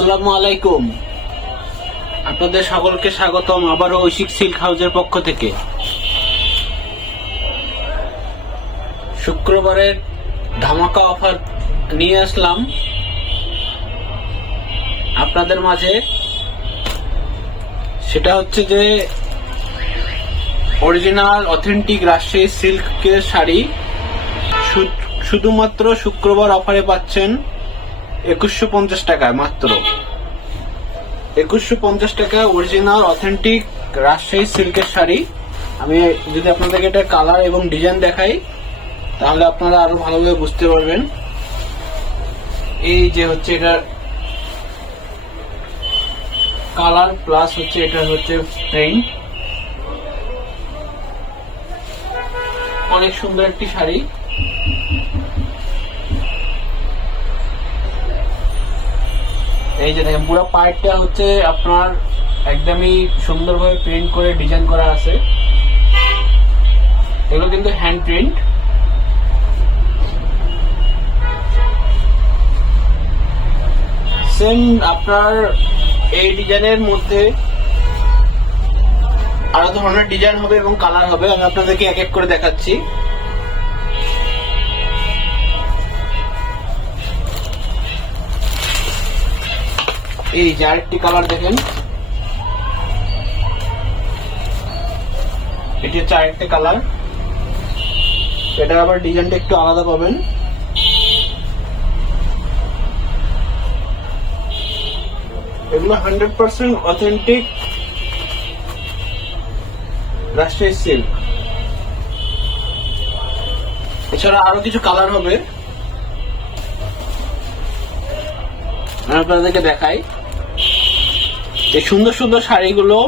আসসালামু আলাইকুম। আপনাদের সকলকে স্বাগতম আবারও ঐশিক সিল্ক হাউসের পক্ষ থেকে। শুক্রবারের ধামাকা অফার নিয়ে আসলাম আপনাদের মাঝে। সেটা হচ্ছে যে অরিজিনাল অথেন্টিক রাজশাহী সিল্কের শাড়ি শুধুমাত্র শুক্রবার অফারে পাচ্ছেন 2150 টাকায়। মাত্র 2150 টাকা অরিজিনাল অথেন্টিক রাজশাহী সিল্কের শাড়ি। আমি যদি আপনাদেরকে এটা কালার এবং ডিজাইন দেখাই তাহলে আপনারা আরো ভালোভাবে বুঝতে পারবেন। এই যে হচ্ছে এটার কালার প্লাস হচ্ছে এটা হচ্ছে প্রিন্ট। অনেক সুন্দর একটি শাড়ি। এই যে দেখেন পুরো পার্টটা হচ্ছে আপনার একদমই সুন্দরভাবে প্রিন্ট করে ডিজাইন করা আছে। এগুলো কিন্তু হ্যান্ড প্রিন্ট। সেম আপনার এই ডিজাইনের মধ্যে আরো ধরনের ডিজাইন হবে এবং কালার হবে। আমি আপনাদেরকে এক এক করে দেখাচ্ছি। এই যে আরেকটি কালার দেখেন, এটি হচ্ছে আরেকটি কালার। এটা আবার ডিজাইনটা একটু আলাদা পাবেন। এগুলো 100% অথেন্টিক রাজশাহী সিল্ক। এছাড়া আরো কিছু কালার হবে, আমি আপনাদেরকে দেখাই। এই সুন্দর সুন্দর শাড়িগুলো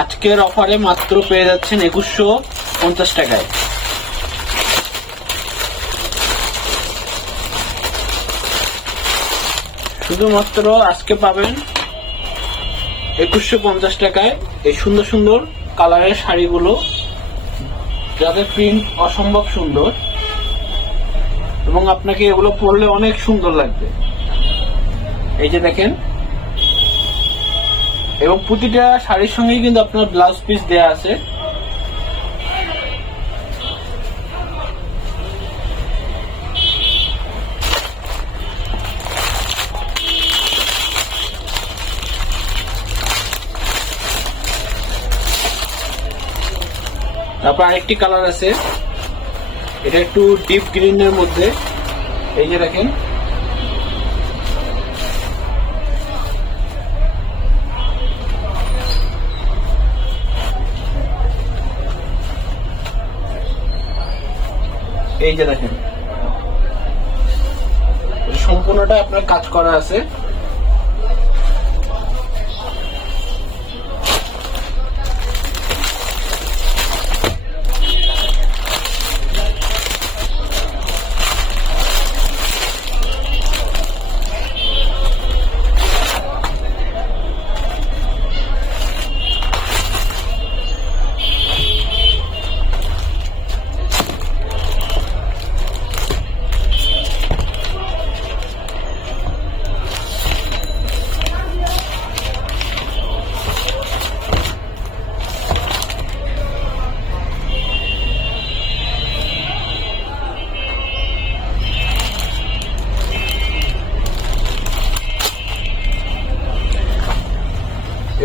আজকের অফারে মাত্র পেয়ে যাচ্ছেন 2150 টাকায়। শুধুমাত্র আজকে পাবেন 2150 টাকায় এই সুন্দর সুন্দর কালারের শাড়িগুলো, যাদের প্রিন্ট অসম্ভব সুন্দর এবং আপনাকে এগুলো পরলে অনেক সুন্দর লাগবে। এই যে দেখেন, এবং প্রতিটা শাড়ির সঙ্গে কিন্তু আপনার ব্লাউজ পিস দেয়া আছে। তারপর আরেকটি কালার আছে, এটা একটু ডিপ গ্রিনের মধ্যে। এই যে দেখেন, এই যে দেখেন সম্পূর্ণটা আপনার কাজ করা আছে।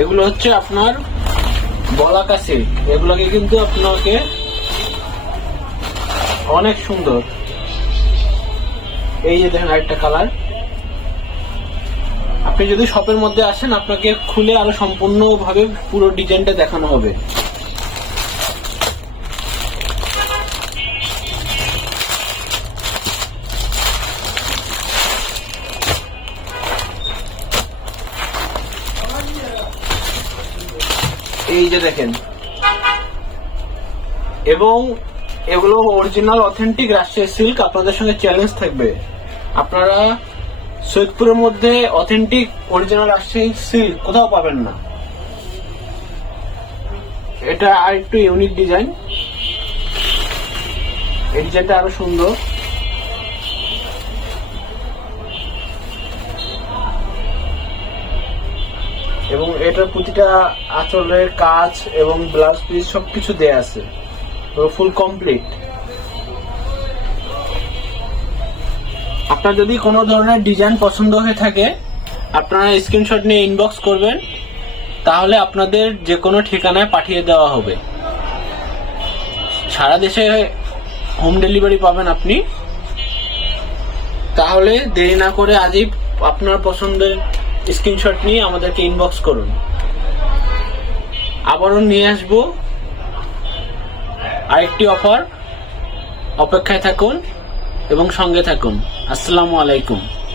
এগুলো হচ্ছে আপনার বলাকা সিল্ক। এগুলোকে কিন্তু আপনাকে অনেক সুন্দর। এই যে দেখেন আরেকটা কালার। আপনি যদি শপের মধ্যে আসেন আপনাকে খুলে আরো সম্পূর্ণভাবে পুরো ডিজাইনটা দেখানো হবে। এই যে দেখেন, এবং এগুলো অরিজিনাল অথেন্টিক রাজশাহী সিল্ক। আপনাদের সঙ্গে চ্যালেঞ্জ থাকবে, আপনারা সৈয়দপুরের মধ্যে অথেন্টিক অরিজিনাল রাজশাহী সিল্ক কোথাও পাবেন না। এটা আর একটু ইউনিক ডিজাইন। এই ডিজাইনটা আরো সুন্দর। এটার প্রতিটা আঁচলের কাজ এবং ব্লাউজ পিস সবকিছু দেয়া আছে, ফুল কমপ্লিট। আপনার যদি কোনো ধরনের ডিজাইন পছন্দ হয়ে থাকে আপনারা স্ক্রিনশট নিয়ে ইনবক্স করবেন, তাহলে আপনাদের যে কোনো ঠিকানায় পাঠিয়ে দেওয়া হবে। সারা দেশে হোম ডেলিভারি পাবেন আপনি। তাহলে দেরি না করে আজই আপনার পছন্দের স্ক্রিনশট নিয়ে আমাদেরকে ইনবক্স করুন। আবারও নিয়ে আসবো আরেকটি অফার, অপেক্ষায় থাকুন এবং সঙ্গে থাকুন। আসসালামু আলাইকুম।